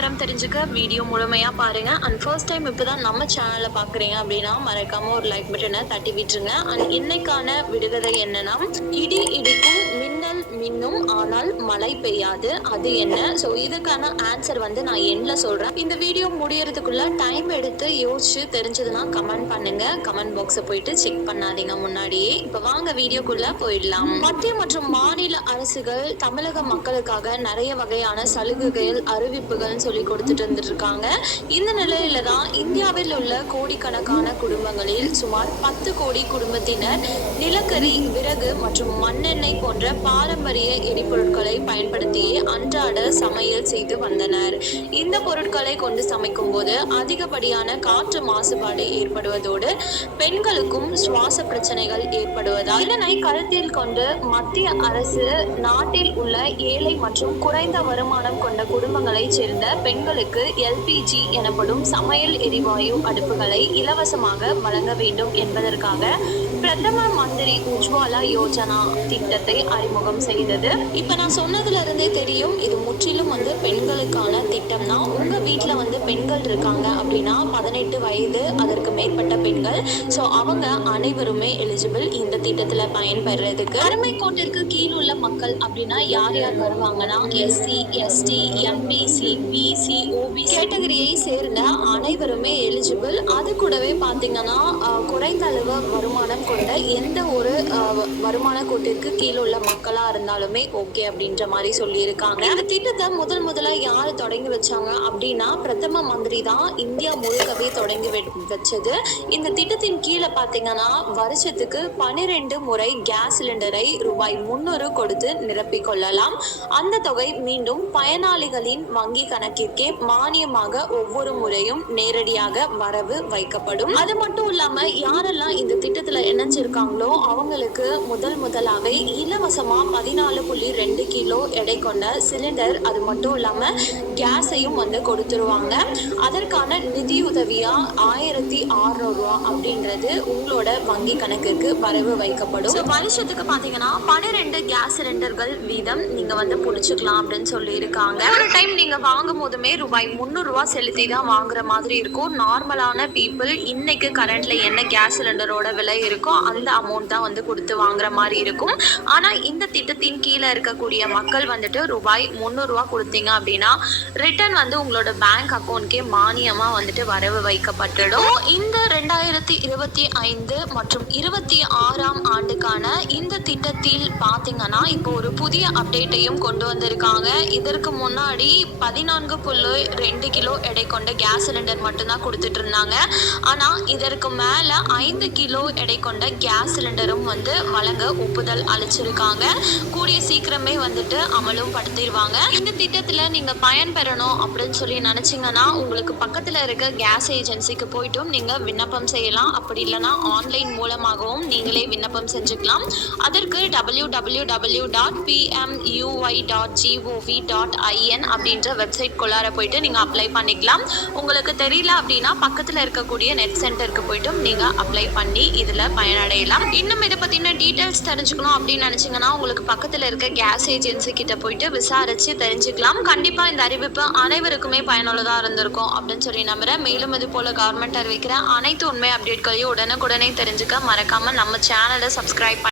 தெரிஞ்சுக்க வீடியோ முழுமையா பாருங்க. அண்ட் ஃபர்ஸ்ட் டைம் இப்பதான் நம்ம சேனல்ல பாக்குறீங்க அப்படின்னா மறக்காம ஒரு லைக் பட்டனை தட்டி விட்டுருங்க. அண்ட் இன்னைக்கான விடுகதை என்னன்னா, இடி இடிக்கும் மின்னல் மின்னும் ஆனால் மழை பெய்யாது, அது என்ன? ஸோ இதுக்கான ஆன்சர் வந்து நான் எண்ட்ல சொல்றேன். இந்த வீடியோ முடியறதுக்குள்ள டைம் எடுத்து யோசிச்சு தெரிஞ்சதுன்னா கமெண்ட் பண்ணுங்க. கமெண்ட் பாக்ஸை போயிட்டு செக் பண்ணாதீங்க முன்னாடியே. இப்ப வாங்க வீடியோக்குள்ள போயிடலாம். மத்திய மற்றும் மாநில அரசுகள் தமிழக மக்களுக்காக நிறைய வகையான சலுகைகள் அறிவிப்புகள் சொல்லி கொடுத்துட்டு வந்துட்டு இருக்காங்க. இந்த நிலையில தான் இந்தியாவில் உள்ள கோடிக்கணக்கான குடும்பங்களில் சுமார் 10 கோடி குடும்பத்தினர் நிலக்கரி, விறகு மற்றும் மண்ணெண்ணெய் போன்ற பாரம்பரிய எரிபொருட்களை பயன்படுத்தியே அன்றாட சமையல் செய்து வந்தனர். இந்த பொருட்களை கொண்டு சமைக்கும் போது அதிகப்படியான காற்று மாசுபாடு ஏற்படுவதோடு பெண்களுக்கும் சுவாச பிரச்சனைகள் ஏற்படுவதால் இதனை கருத்தில் கொண்டு மத்திய அரசு நாட்டில் உள்ள ஏழை மற்றும் குறைந்த வருமானம் கொண்ட குடும்பங்களை சேர்ந்த பெண்களுக்கு எல்பிஜி எனப்படும் சமையல் எரிவாயு அடுப்புகளை இலவசமாக வழங்க வேண்டும் என்பதற்காக பிரதம மந்திரி உஜ்வாலா யோஜனா திட்டத்தை அறிமுகம் செய்தது. இப்ப நான் சொன்னதுல இருந்தே தெரியும், இது முற்றிலும் வந்து பெண்களுக்கான திட்டம் தான். உங்க வீட்டுல வந்து பெண்கள் இருக்காங்க அப்படின்னா 18 வயது அதற்கு மேற்பட்ட பெண்கள், ஸோ அவங்க அனைவருமே எலிஜிபிள் இந்த திட்டத்துல பயன்பெறதுக்கு. வறுமை கோட்டிற்கு கீழ் உள்ள மக்கள் அப்படின்னா யார் யார் வருவாங்கன்னா, SC, ST, MBC, BC, OB கேட்டகரியை சேர்ந்த அனைவருமே எலிஜிபிள். அது கூடவே பாத்தீங்கன்னா குறைந்த அளவு வருமானம் கொண்ட எந்த ஒரு வருமான கோட்டிற்கு கீழே உள்ள மக்களா இருந்தாலுமே ஓகே அப்படின்ற மாதிரி சொல்லியிருக்காங்க. இந்த திட்டத்தை முதல்ல யாரு தொடங்கி வச்சாங்க அப்படின்னா பிரதம மந்திரி தான் இந்தியா முழுக்கவே தொடங்கி வச்சது. இந்த திட்டத்தின் கீழே பாத்தீங்கன்னா வருஷத்துக்கு 12 முறை கேஸ் சிலிண்டரை ரூபாய் 300 கொடுத்து நிரப்பிக் கொள்ளலாம். அந்த தொகை மீண்டும் பயனாளிகளின் வங்கி கணக்கிற்கே மானியமாக ஒவ்வொரு முறையும் நேரடியாக வரவு வைக்கப்படும். அது மட்டும் இல்லாம யாரெல்லாம் இந்த திட்டத்துல இணைஞ்சிருக்காங்களோ அவங்களுக்கு முதலாவே இலவசமா 14.2 கிலோ எடை கொண்ட சிலிண்டர், அது மட்டும் இல்லாம கேஸையும் வந்து கொடுத்துருவாங்க. அதற்கான நிதி உதவியா 1600 ரூபா அப்படின்றது உங்களோட வங்கி கணக்குக்கு வரவு வைக்கப்படும். வருஷத்துக்கு பாத்தீங்கன்னா 12 கேஸ் சிலிண்டர்கள் வீதம் நீங்க வந்து புடிச்சுக்கலாம் அப்படின்னு சொல்லி இருக்காங்க. ஒரு டைம் நீங்க வாங்கும் போதுமே ரூபாய் 300 ரூபா செலுத்தி தான் வாங்குற மாதிரி இருக்கும். நார்மலான பீப்புள் இன்னைக்கு கரண்ட்ல என்ன கேஸ் சிலிண்டரோட விலை இருக்கோ அந்த அமௌண்ட் தான் வந்து கொடுத்து வாங்குற மாதிரி இருக்கும். ஆனா இந்த திட்டத்தின் கீழே இருக்கக்கூடிய மக்கள் வந்துட்டு ரூபாய் 300 ரூபா கொடுத்தீங்க அப்படின்னா ரிட்டர்ன் வந்து உங்களோட பேங்க் அக்கௌண்ட்கே மானியமா வந்துட்டு வரவு வைக்கப்பட்டுடும். இந்த 2025 மற்றும் 26ஆம் ஆண்டுக்கான இந்த திட்டத்தில் பாத்தீங்கன்னா இப்போ ஒரு புதிய அப்டேட்டையும் கொண்டு வந்திருக்காங்க. இதற்கு முன்னாடி 14.2 கிலோ எடை கொண்ட கேஸ் சிலிண்டர் மட்டும்தான் கொடுத்துட்டு இருந்தாங்க. ஆனா இதற்கு மேல 5 கிலோ எடை கொண்ட கேஸ் சிலிண்டரும் வந்து வழங்க ஒப்புதல் அளிச்சிருக்காங்க. கூடிய சீக்கிரமே வந்துட்டு அமலும் படுத்திடுவாங்க. இந்த திட்டத்துல நீங்க பயன்பெறணும் அப்படின்னு சொல்லி நினைச்சீங்கன்னா உங்களுக்கு பக்கத்துல இருக்க கேஸ் ஏஜென்சிக்கு போயிட்டும் நீங்க விண்ணப்பம் செய்யலாம். அப்படி இல்லைன்னா ஆன்லைன் மூலமாகவும் நீங்களே விண்ணப்பம் செஞ்சுக்கலாம். அதற்கு www.pmui.gov.in அப்படின்ற வெப்சைட் குள்ளார போயிட்டு நீங்க அப்ளை பண்ணிக்கலாம். உங்களுக்கு தெரியல அப்படின்னா பக்கத்துல இருக்கக்கூடிய நெட் சென்டருக்கு போயிட்டும் நீங்க அப்ளை பண்ணி இதுல பயனடையலாம். இன்னும் இதை பத்தின டீடைல்ஸ் தெரிஞ்சுக்கணும் அப்படின்னு நினைச்சீங்கன்னா உங்களுக்கு பக்கத்துல இருக்க கேஸ் ஏஜென்சி கிட்ட போயிட்டு விசாரிச்சு தெரிஞ்சுக்கலாம். கண்டிப்பா இந்த அறிவிப்பு அனைவருக்குமே பயனுள்ளதா இருந்திருக்கும் அப்படின்னு சொல்லி நம்புறேன். மேலும் இது போல கவர்மெண்ட் அறிவிக்கிற அனைத்து உண்மை அப்டேட்களையும் உடனுக்குடனே தெரிஞ்சுக்க மறக்காம நம்ம சேனலை சப்ஸ்கிரைப்